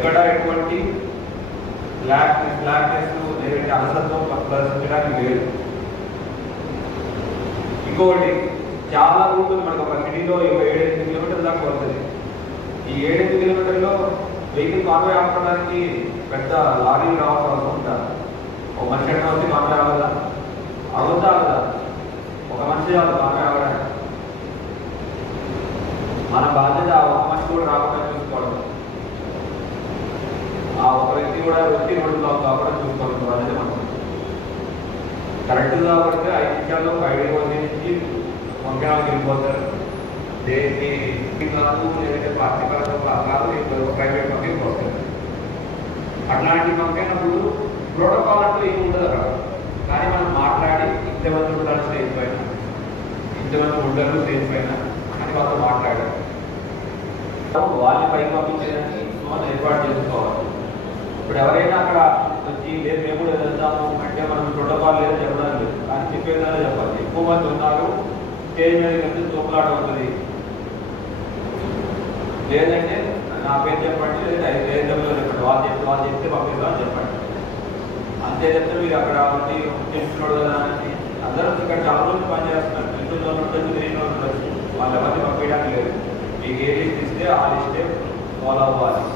ఎక్కడ ఎటువంటి black blackness లేదంటే అలసత్వం ప్రదర్శించడానికి లేదు. ఇంకొకటి చాలా ఉంటుంది మనకు ఒక సిటీలో ఇరవై ఏడెనిమిది కిలోమీటర్ల దాకా వస్తుంది ఈ ఏడైదు కిలోమీటర్లో వెహికల్ కాన్వే ఆపడానికి పెద్ద లారీలు రావాల్సిన అవసరం ఒక మనిషి ఎక్కడ వస్తే కాన్వే అవ్వదా అవుతా ఒక మనిషి కాన్వే అవ్వదు ఒక కూడా వచ్చి రెండు బ్లాక్ కాకుండా చూసుకోవడం బాధ్యత మనం. కరెక్ట్ కాబట్టి ఐదు నిమిషాల్లో ఒక ఐదు మంది నుంచి పంపడానికి వెళ్ళిపోతారు. దేనికి కాదు లేదంటే పార్టీ పరంగా కాదు ప్రైవేట్ పంపింగ్ పోతారు అట్లాంటి పంపినప్పుడు ప్రోటోకాల్ అంటూ ఏమి ఉండదు అక్కడ. కానీ మనం మాట్లాడి ఇంతమంది ఉండాలి స్టేజ్ పైన. ఇంతమంది ఉండరు స్టేజ్ పైన అని వాళ్ళతో మాట్లాడారు వాళ్ళని పైకి పంపించే ఇప్పుడు ఎవరైనా అక్కడ వచ్చి లేదు మేము కూడా వెళ్తాము అంటే మనం ప్రోటోకాల్ లేదు చెప్పడం లేదు. కానీ చెప్పేదానే చెప్పాలి. ఎక్కువ మంది ఉన్నారు స్టేజ్ మీద వెళ్తే తోపులాట అవుతుంది లేదంటే నా పేరు చెప్పండి లేదా ఐదు పేరు చెప్పండి వాళ్ళు చెప్తే వాళ్ళు చెప్తే పంపిస్తామని చెప్పండి. అంతే చెప్తే మీరు అక్కడ ఉండి చేస్తున్నాడు కదా అని అందరూ ఇక్కడ చాలా రోజులు పనిచేస్తున్నారు ఇంట్లో వాళ్ళు ఉండొచ్చు తిరిగిన వాళ్ళు ఉండొచ్చు. వాళ్ళు ఎవరిని పంపించడానికి లేదు. మీకు ఏ లిస్ట్ ఇస్తే ఆ లిస్టే ఫాలో అవ్వాలి.